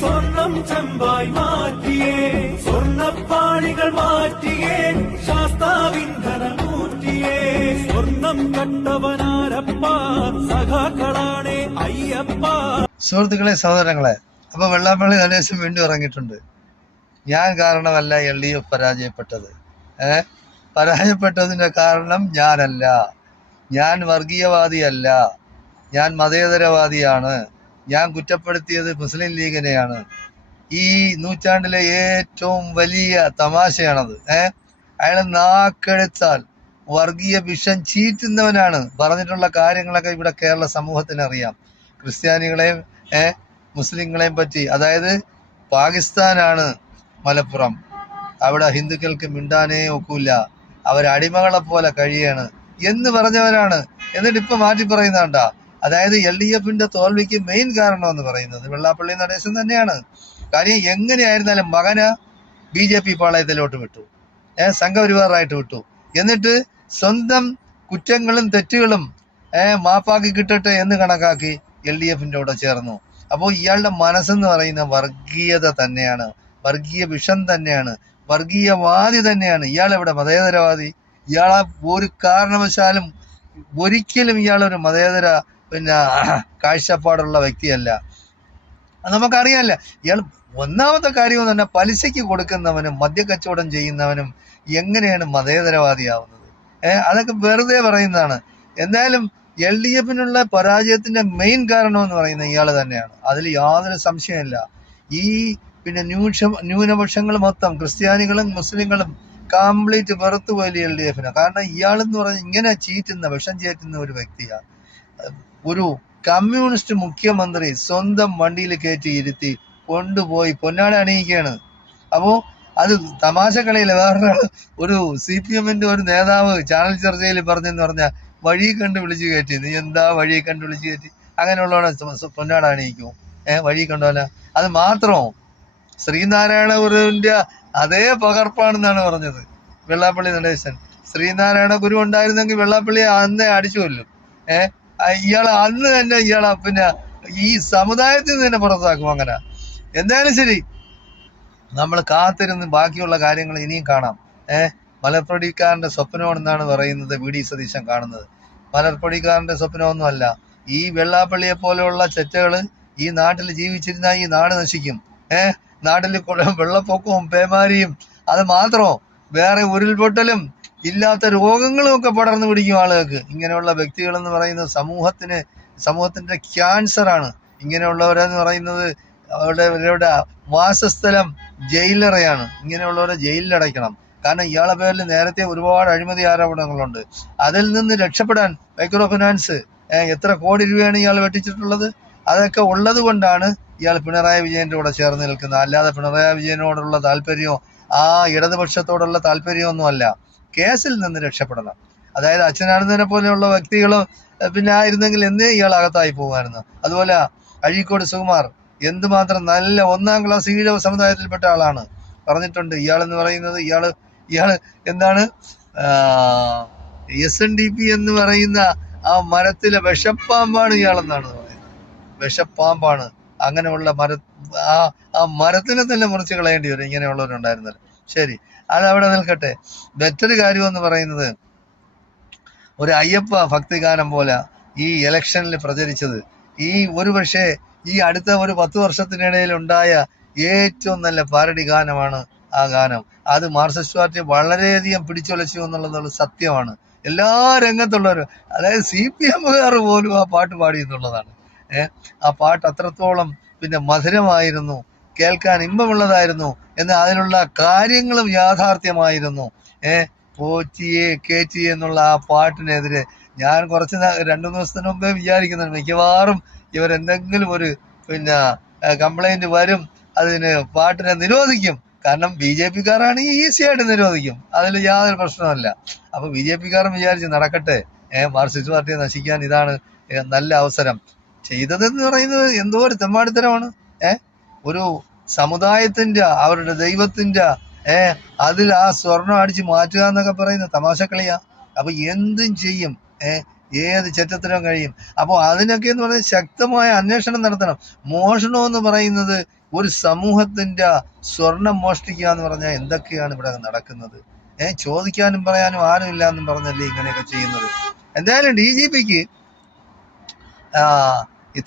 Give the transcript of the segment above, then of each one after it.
സ്വർണം ചെമ്പായി മാറ്റിയേ, സ്വർണ്ണപ്പാളികൾ മാറ്റിയേ, ശാസ്താവിന്ധനമൂറ്റിയേ. സ്വർണം കണ്ടവനാരപ്പ, സഖാക്കളാണേ അയ്യപ്പ. സുഹൃത്തുക്കളെ, സഹോദരങ്ങളെ, അപ്പൊ വെള്ളാപ്പള്ളി നടേശൻ വീണ്ടും ഇറങ്ങിയിട്ടുണ്ട്. ഞാൻ കാരണമല്ല LDF പരാജയപ്പെട്ടത്. പരാജയപ്പെട്ടതിന്റെ കാരണം ഞാനല്ല. ഞാൻ വർഗീയവാദിയല്ല, ഞാൻ മതേതരവാദിയാണ്. ഞാൻ കുറ്റപ്പെടുത്തിയത് മുസ്ലിം ലീഗിനെയാണ്. ഈ നൂറ്റാണ്ടിലെ ഏറ്റവും വലിയ തമാശയാണത്. അയാൾ നാക്കെടുത്താൽ വർഗീയ വിഷം ചീറ്റുന്നവനാണ്. പറഞ്ഞിട്ടുള്ള കാര്യങ്ങളൊക്കെ ഇവിടെ കേരള സമൂഹത്തിന് അറിയാം. ക്രിസ്ത്യാനികളെയും മുസ്ലിങ്ങളെയും പറ്റി, അതായത് പാകിസ്ഥാനാണ് മലപ്പുറം, അവിടെ ഹിന്ദുക്കൾക്ക് മിണ്ടാനേ ഒക്കില്ല, അവരടിമകളെ പോലെ കഴിയാണ് എന്ന് പറഞ്ഞവരാണ്. എന്നിട്ട് ഇപ്പൊ മാറ്റി പറയുന്നണ്ട. അതായത് LDFന്റെ തോൽവിക്ക് മെയിൻ കാരണം എന്ന് പറയുന്നത് വെള്ളാപ്പള്ളി നടേശൻ തന്നെയാണ്. കാര്യം എങ്ങനെയായിരുന്നാലും മകന് BJP പാളയത്തിലോട്ട് വിട്ടു, സംഘപരിവാറായിട്ട് വിട്ടു. എന്നിട്ട് സ്വന്തം കുറ്റങ്ങളും തെറ്റുകളും മാപ്പാക്കി കിട്ടട്ടെ എന്ന് കണക്കാക്കി LDFന്റെ കൂടെ ചേർന്നു. അപ്പോൾ ഇയാളുടെ മനസ്സെന്ന് പറയുന്ന വർഗീയത തന്നെയാണ്, വർഗീയ വിഷം തന്നെയാണ്, വർഗീയവാദി തന്നെയാണ്. ഇയാളെവിടെ മതേതരവാദി? ഇയാളെ ഒരു കാരണവശാലും ഒരിക്കലും ഇയാളൊരു മതേതര കാഴ്ചപ്പാടുള്ള വ്യക്തിയല്ല. നമുക്കറിയാമല്ല. ഇയാൾ ഒന്നാമത്തെ കാര്യം തന്നെ പലിശയ്ക്ക് കൊടുക്കുന്നവനും മദ്യക്കച്ചവടം ചെയ്യുന്നവനും എങ്ങനെയാണ് മതേതരവാദിയാവുന്നത്? അതൊക്കെ വെറുതെ പറയുന്നതാണ്. എന്തായാലും LDFനുള്ള പരാജയത്തിന്റെ മെയിൻ കാരണം എന്ന് പറയുന്നത് ഇയാൾ തന്നെയാണ്. അതിൽ യാതൊരു സംശയമില്ല. ഈ ന്യൂനപക്ഷങ്ങൾ മൊത്തം ക്രിസ്ത്യാനികളും മുസ്ലിങ്ങളും കംപ്ലീറ്റ് വെറുത്തുപോയി LDFന്. കാരണം ഇയാളെന്ന് പറഞ്ഞാൽ ഇങ്ങനെ വിഷം ചീറ്റുന്ന ഒരു വ്യക്തിയാണ്. ഒരു കമ്മ്യൂണിസ്റ്റ് മുഖ്യമന്ത്രി സ്വന്തം വണ്ടിയിൽ കയറ്റി ഇരുത്തി കൊണ്ടുപോയി പൊന്നാട അണിയിക്കുകയാണ്. അപ്പോൾ അത് തമാശ കളിയില്ല. വേറൊരാൾ, ഒരു CPMന്റെ ഒരു നേതാവ് ചാനൽ ചർച്ചയിൽ പറഞ്ഞെന്ന് പറഞ്ഞാൽ വഴി കണ്ട് വിളിച്ചു കയറ്റി. നീ എന്താ വഴി കണ്ട് വിളിച്ചു കയറ്റി? അങ്ങനെയുള്ളവനെ പൊന്നാട അണിയിക്കും? വഴി കണ്ടോല. അത് മാത്രമോ, ശ്രീനാരായണ ഗുരുവിന്റെ അതേ പകർപ്പാണെന്നാണ് പറഞ്ഞത് വെള്ളാപ്പള്ളി നടേശൻ. ശ്രീനാരായണ ഗുരു ഉണ്ടായിരുന്നെങ്കിൽ വെള്ളാപ്പള്ളിയെ അന്നേ അടിച്ചു കൊല്ലും. ഇയാളെ അന്ന് തന്നെ ഈ സമുദായത്തിൽ നിന്ന് തന്നെ പുറത്താക്കും. അങ്ങനെ എന്തായാലും ശരി, നമ്മൾ കാത്തിരുന്ന് ബാക്കിയുള്ള കാര്യങ്ങൾ ഇനിയും കാണാം. മലർപ്പൊടിക്കാരന്റെ സ്വപ്നമാണെന്നാണ് പറയുന്നത് VD സതീശൻ കാണുന്നത്. മലർപ്പൊടിക്കാരന്റെ സ്വപ്നമൊന്നുമല്ല. ഈ വെള്ളാപ്പള്ളിയെ പോലെയുള്ള ചെറ്റകള് ഈ നാട്ടിൽ ജീവിച്ചിരുന്നാൽ ഈ നാട് നശിക്കും. നാട്ടിൽ വെള്ളപ്പൊക്കവും പേമാരിയും, അത് മാത്രമോ വേറെ ഉരുൾപൊട്ടലും ഇല്ലാത്ത രോഗങ്ങളും ഒക്കെ പടർന്നു പിടിക്കും ആളുകൾക്ക്. ഇങ്ങനെയുള്ള വ്യക്തികൾ എന്ന് പറയുന്നത് സമൂഹത്തിന്റെ ക്യാൻസറാണ്. ഇങ്ങനെയുള്ളവരെന്ന് പറയുന്നത് അവരുടെ വാസസ്ഥലം ജയിലറയാണ്. ഇങ്ങനെയുള്ളവരെ ജയിലിലടയ്ക്കണം. കാരണം ഇയാളെ പേരിൽ നേരത്തെ ഒരുപാട് അഴിമതി ആരോപണങ്ങളുണ്ട്. അതിൽ നിന്ന് രക്ഷപ്പെടാൻ മൈക്രോ ഫിനാൻസ് എത്ര കോടി രൂപയാണ് ഇയാൾ വെട്ടിച്ചിട്ടുള്ളത്? അതൊക്കെ ഉള്ളത് കൊണ്ടാണ് ഇയാൾ പിണറായി വിജയന്റെ കൂടെ ചേർന്ന് നിൽക്കുന്നത്. അല്ലാതെ പിണറായി വിജയനോടുള്ള താല്പര്യമോ ആ ഇടതുപക്ഷത്തോടുള്ള താല്പര്യമൊന്നും അല്ല. കേസിൽ നിന്ന് രക്ഷപ്പെടണം. അതായത് അച്ഛനാനന്ദനെ പോലെയുള്ള വ്യക്തികളോ ആയിരുന്നെങ്കിൽ എന്നേ ഇയാൾ അകത്തായി പോകുമായിരുന്നു. അതുപോലെ അഴീക്കോട് സുകുമാർ എന്തുമാത്രം നല്ല 1ാം ക്ലാസ് ഈഴവ സമുദായത്തിൽപ്പെട്ട ആളാണ്. പറഞ്ഞിട്ടുണ്ട് ഇയാളെന്ന് പറയുന്നത് ഇയാള് എന്താണ് SNDP എന്ന് പറയുന്ന ആ മരത്തിലെ വിഷപ്പാമ്പാണ് ഇയാളെന്നാണ് പറയുന്നത്. വിഷപ്പാമ്പാണ്. അങ്ങനെയുള്ള ആ മരത്തിനെ തന്നെ മുറിച്ച് കളയേണ്ടി വരും ഇങ്ങനെയുള്ളവരുണ്ടായിരുന്നത്. ശരി, അതവിടെ നിൽക്കട്ടെ. മറ്റൊരു കാര്യം എന്ന് പറയുന്നത്, ഒരു അയ്യപ്പ ഭക്തിഗാനം പോലെ ഈ ഇലക്ഷനിൽ പ്രചരിച്ചത്, ഈ ഒരു പക്ഷേ ഈ അടുത്ത ഒരു 10 വർഷത്തിനിടയിൽ ഉണ്ടായ ഏറ്റവും നല്ല പാരഡി ഗാനമാണ് ആ ഗാനം. അത് മാർക്സിസ്റ്റ് പാർട്ടി വളരെയധികം പിടിച്ചുലച്ചു എന്നുള്ളത് സത്യമാണ്. എല്ലാ രംഗത്തുള്ളവരും, അതായത് CPMകാർ പോലും ആ പാട്ട് പാടി എന്നുള്ളതാണ്. ആ പാട്ട് അത്രത്തോളം മധുരമായിരുന്നു, കേൾക്കാൻ ഇമ്പമുള്ളതായിരുന്നു, എന്നാൽ അതിലുള്ള കാര്യങ്ങളും യാഥാർത്ഥ്യമായിരുന്നു. പോറ്റിയെ കേറ്റിയെ എന്നുള്ള ആ പാട്ടിനെതിരെ ഞാൻ 2 ദിവസത്തിന് മുമ്പേ വിചാരിക്കുന്നുണ്ട് മിക്കവാറും ഇവരെന്തെങ്കിലും ഒരു കംപ്ലൈന്റ് വരും, അതിന് പാട്ടിനെ നിരോധിക്കും. കാരണം BJPക്കാരാണെങ്കിൽ ഈസിയായിട്ട് നിരോധിക്കും, അതിൽ യാതൊരു പ്രശ്നമല്ല. അപ്പൊ BJPക്കാരൻ വിചാരിച്ച് നടക്കട്ടെ, മാർക്സിസ്റ്റ് പാർട്ടിയെ നശിക്കാൻ ഇതാണ് നല്ല അവസരം. ചെയ്തതെന്ന് പറയുന്നത് എന്തോ ഒരു തെമ്മാടിത്തരമാണ്. ഒരു സമുദായത്തിന്റെ, അവരുടെ ദൈവത്തിന്റെ അതിൽ ആ സ്വർണം അടിച്ച് മാറ്റുക എന്നൊക്കെ പറയുന്ന തമാശക്കളിയാ. അപ്പൊ എന്തും ചെയ്യും. ഏത് ചെറ്റത്തരവും കഴിയും. അപ്പോൾ അതിനൊക്കെ എന്ന് പറഞ്ഞാൽ ശക്തമായ അന്വേഷണം നടത്തണം. മോഷണം എന്ന് പറയുന്നത് ഒരു സമൂഹത്തിന്റെ സ്വർണം മോഷ്ടിക്കുക എന്ന് പറഞ്ഞാൽ എന്തൊക്കെയാണ് ഇവിടെ നടക്കുന്നത്? ചോദിക്കാനും പറയാനും ആരും ഇല്ല എന്നും പറഞ്ഞല്ലേ ഇങ്ങനെയൊക്കെ ചെയ്യുന്നത്. എന്തായാലും DGPക്ക്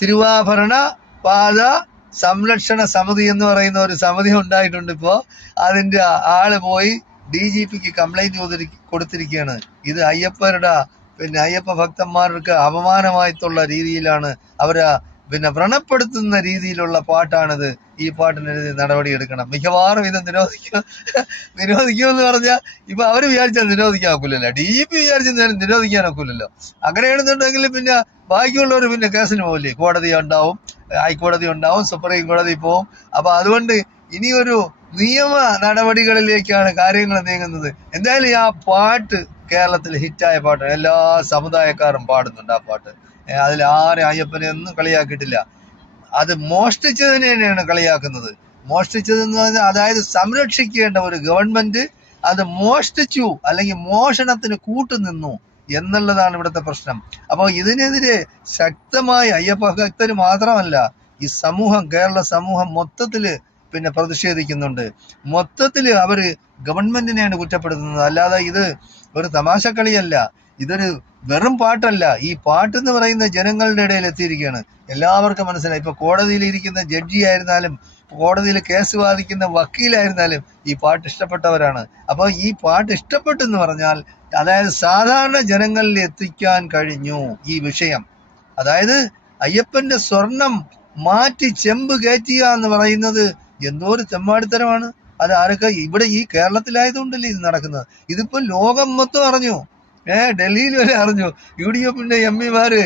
തിരുവാഭരണ പാത സംരക്ഷണ സമിതി എന്ന് പറയുന്ന ഒരു സമിതി ഉണ്ടായിട്ടുണ്ട്. ഇപ്പോ അതിന്റെ ആള് പോയി DGPക്ക് കംപ്ലൈന്റ് കൊടുത്തിരിക്കുകയാണ്. ഇത് അയ്യപ്പ ഭക്തന്മാർക്ക് അപമാനമായിട്ടുള്ള രീതിയിലാണ് അവരെ വ്രണപ്പെടുത്തുന്ന രീതിയിലുള്ള പാട്ടാണിത്. ഈ പാട്ടിനെതിരെ നടപടി എടുക്കണം. മിക്കവാറും ഇത് നിരോധിക്കുമെന്ന് പറഞ്ഞാൽ ഇപ്പൊ അവര് വിചാരിച്ചാൽ നിരോധിക്കാൻ ഒക്കില്ലല്ലോ, DGP വിചാരിച്ച നിരോധിക്കാൻ ഒക്കില്ലല്ലോ. അങ്ങനെയാണെന്നുണ്ടെങ്കിൽ പിന്നെ ബാക്കിയുള്ളവർ പിന്നെ കേസിന് പോകില്ലേ? കോടതി ഉണ്ടാവും, ഹൈക്കോടതി ഉണ്ടാവും, സുപ്രീം കോടതി പോവും. അപ്പൊ അതുകൊണ്ട് ഇനിയൊരു നിയമ നടപടികളിലേക്കാണ് കാര്യങ്ങൾ നീങ്ങുന്നത്. എന്തായാലും ആ പാട്ട് കേരളത്തിൽ ഹിറ്റായ പാട്ടാണ്. എല്ലാ സമുദായക്കാരും പാടുന്നുണ്ട് ആ പാട്ട്. അതിൽ ആരും അയ്യപ്പനെ ഒന്നും കളിയാക്കിയിട്ടില്ല. അത് മോഷ്ടിച്ചതിനെ തന്നെയാണ് കളിയാക്കുന്നത്. മോഷ്ടിച്ചതെന്ന് പറഞ്ഞാൽ അതായത് സംരക്ഷിക്കേണ്ട ഒരു ഗവൺമെന്റ് അത് മോഷ്ടിച്ചു അല്ലെങ്കിൽ മോഷണത്തിന് കൂട്ടുനിന്നു എന്നുള്ളതാണ് ഇവിടുത്തെ പ്രശ്നം. അപ്പോൾ ഇതിനെതിരെ ശക്തമായി അയ്യപ്പ ഭക്തര് മാത്രമല്ല ഈ സമൂഹം, കേരള സമൂഹം മൊത്തത്തില് പ്രതിഷേധിക്കുന്നുണ്ട്. മൊത്തത്തില് അവര് ഗവൺമെന്റിനെയാണ് കുറ്റപ്പെടുത്തുന്നത്. അല്ലാതെ ഇത് ഒരു തമാശക്കളിയല്ല, ഇതൊരു വെറും പാട്ടല്ല. ഈ പാട്ടെന്ന് പറയുന്ന ജനങ്ങളുടെ ഇടയിൽ എത്തിയിരിക്കുകയാണ്. എല്ലാവർക്കും മനസ്സിലായി. ഇപ്പൊ കോടതിയിൽ ഇരിക്കുന്ന ജഡ്ജി ആയിരുന്നാലും കോടതിയിൽ കേസ് വാദിക്കുന്ന വക്കീലായിരുന്നാലും ഈ പാട്ട് ഇഷ്ടപ്പെട്ടവരാണ്. അപ്പൊ ഈ പാട്ട് ഇഷ്ടപ്പെട്ടെന്ന് പറഞ്ഞാൽ അതായത് സാധാരണ ജനങ്ങളിൽ എത്തിക്കാൻ കഴിഞ്ഞു ഈ വിഷയം. അതായത് അയ്യപ്പന്റെ സ്വർണം മാറ്റി ചെമ്പ് കയറ്റുക എന്ന് പറയുന്നത് എന്തോ ഒരു തെമ്മാടിത്തരമാണ്. അത് ആരൊക്കെ ഇവിടെ ഈ കേരളത്തിലായതുകൊണ്ടല്ലേ ഇത് നടക്കുന്നത്. ഇതിപ്പോ ലോകം മൊത്തം അറിഞ്ഞു. ഡൽഹിയിൽ വരെ അറിഞ്ഞു. UDFന്റെ MP-മാര്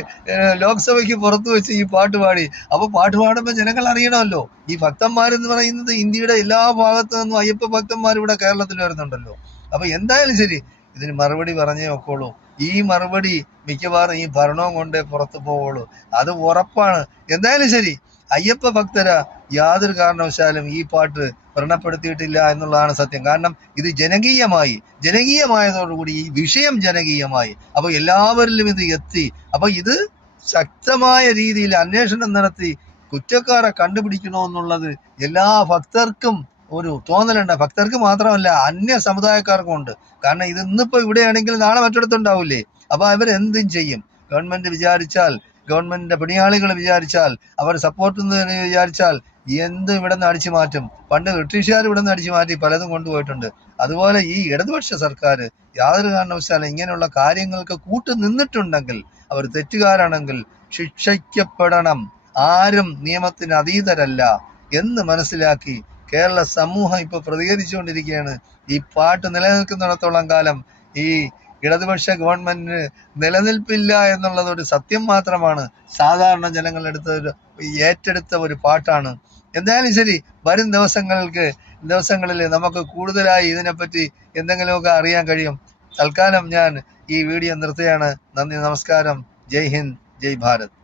ലോക്സഭയ്ക്ക് പുറത്തു വെച്ച് ഈ പാട്ട് പാടി. അപ്പൊ പാട്ട് പാടുമ്പോൾ ജനങ്ങൾ അറിയണമല്ലോ. ഈ ഭക്തന്മാരെന്ന് പറയുന്നത് ഇന്ത്യയുടെ എല്ലാ ഭാഗത്തു നിന്നും അയ്യപ്പ ഭക്തന്മാർ ഇവിടെ കേരളത്തിൽ വരുന്നുണ്ടല്ലോ. അപ്പൊ എന്തായാലും ശരി, ഇതിന് മറുപടി പറഞ്ഞേ ഒക്കുള്ളൂ. ഈ മറുപടി മിക്കവാറും ഈ ഭരണവും കൊണ്ടേ പുറത്തു പോവുള്ളൂ, അത് ഉറപ്പാണ്. എന്തായാലും ശരി, അയ്യപ്പ ഭക്തര യാതൊരു കാരണവശാലും ഈ പാട്ട് വ്രണപ്പെടുത്തിയിട്ടില്ല എന്നുള്ളതാണ് സത്യം. കാരണം ഇത് ജനകീയമായതോടുകൂടി ഈ വിഷയം ജനകീയമായി. അപ്പൊ എല്ലാവരിലും ഇത് എത്തി. അപ്പൊ ഇത് ശക്തമായ രീതിയിൽ അന്വേഷണം നടത്തി കുറ്റക്കാരെ കണ്ടുപിടിക്കണമെന്നുള്ളത് എല്ലാ ഭക്തർക്കും ഒരു തോന്നലുണ്ട്. ഭക്തർക്ക് മാത്രമല്ല, അന്യ സമുദായക്കാർക്കും ഉണ്ട്. കാരണം ഇത് ഇന്നിപ്പോ ഇവിടെയാണെങ്കിൽ നാളെ മറ്റിടത്തുണ്ടാവില്ലേ? അപ്പൊ അവരെന്തും ചെയ്യും. ഗവൺമെന്റ് വിചാരിച്ചാൽ, ഗവൺമെന്റിന്റെ പണിയാളികൾ വിചാരിച്ചാൽ, അവർ സപ്പോർട്ട് വിചാരിച്ചാൽ എന്തും ഇവിടെ നിന്ന് അടിച്ചു മാറ്റും. പണ്ട് ബ്രിട്ടീഷുകാർ ഇവിടെ നിന്ന് അടിച്ചു മാറ്റി പലതും കൊണ്ടുപോയിട്ടുണ്ട്. അതുപോലെ ഈ ഇടതുപക്ഷ സർക്കാർ യാതൊരു കാരണവശാലും ഇങ്ങനെയുള്ള കാര്യങ്ങൾക്ക് കൂട്ടു നിന്നിട്ടുണ്ടെങ്കിൽ അവർ തെറ്റുകാരാണെങ്കിൽ ശിക്ഷിക്കപ്പെടണം. ആരും നിയമത്തിന് അതീതരല്ല എന്ന് മനസ്സിലാക്കി കേരള സമൂഹം ഇപ്പൊ പ്രതികരിച്ചുകൊണ്ടിരിക്കുകയാണ്. ഈ പാട്ട് നിലനിൽക്കുന്നിടത്തോളം കാലം ഈ ഇടതുപക്ഷ ഗവൺമെന്റിന് നിലനിൽപ്പില്ല എന്നുള്ളത് ഒരു സത്യം മാത്രമാണ്. സാധാരണ ജനങ്ങളെടുത്ത ഏറ്റെടുത്ത ഒരു പാട്ടാണ്. എന്തായാലും ശരി, വരും ദിവസങ്ങളിൽ നമുക്ക് കൂടുതലായി ഇതിനെപ്പറ്റി എന്തെങ്കിലുമൊക്കെ അറിയാൻ കഴിയും. തൽക്കാലം ഞാൻ ഈ വീഡിയോ നിർത്തുകയാണ്. നന്ദി, നമസ്കാരം. ജയ് ഹിന്ദ്, ജയ് ഭാരത്.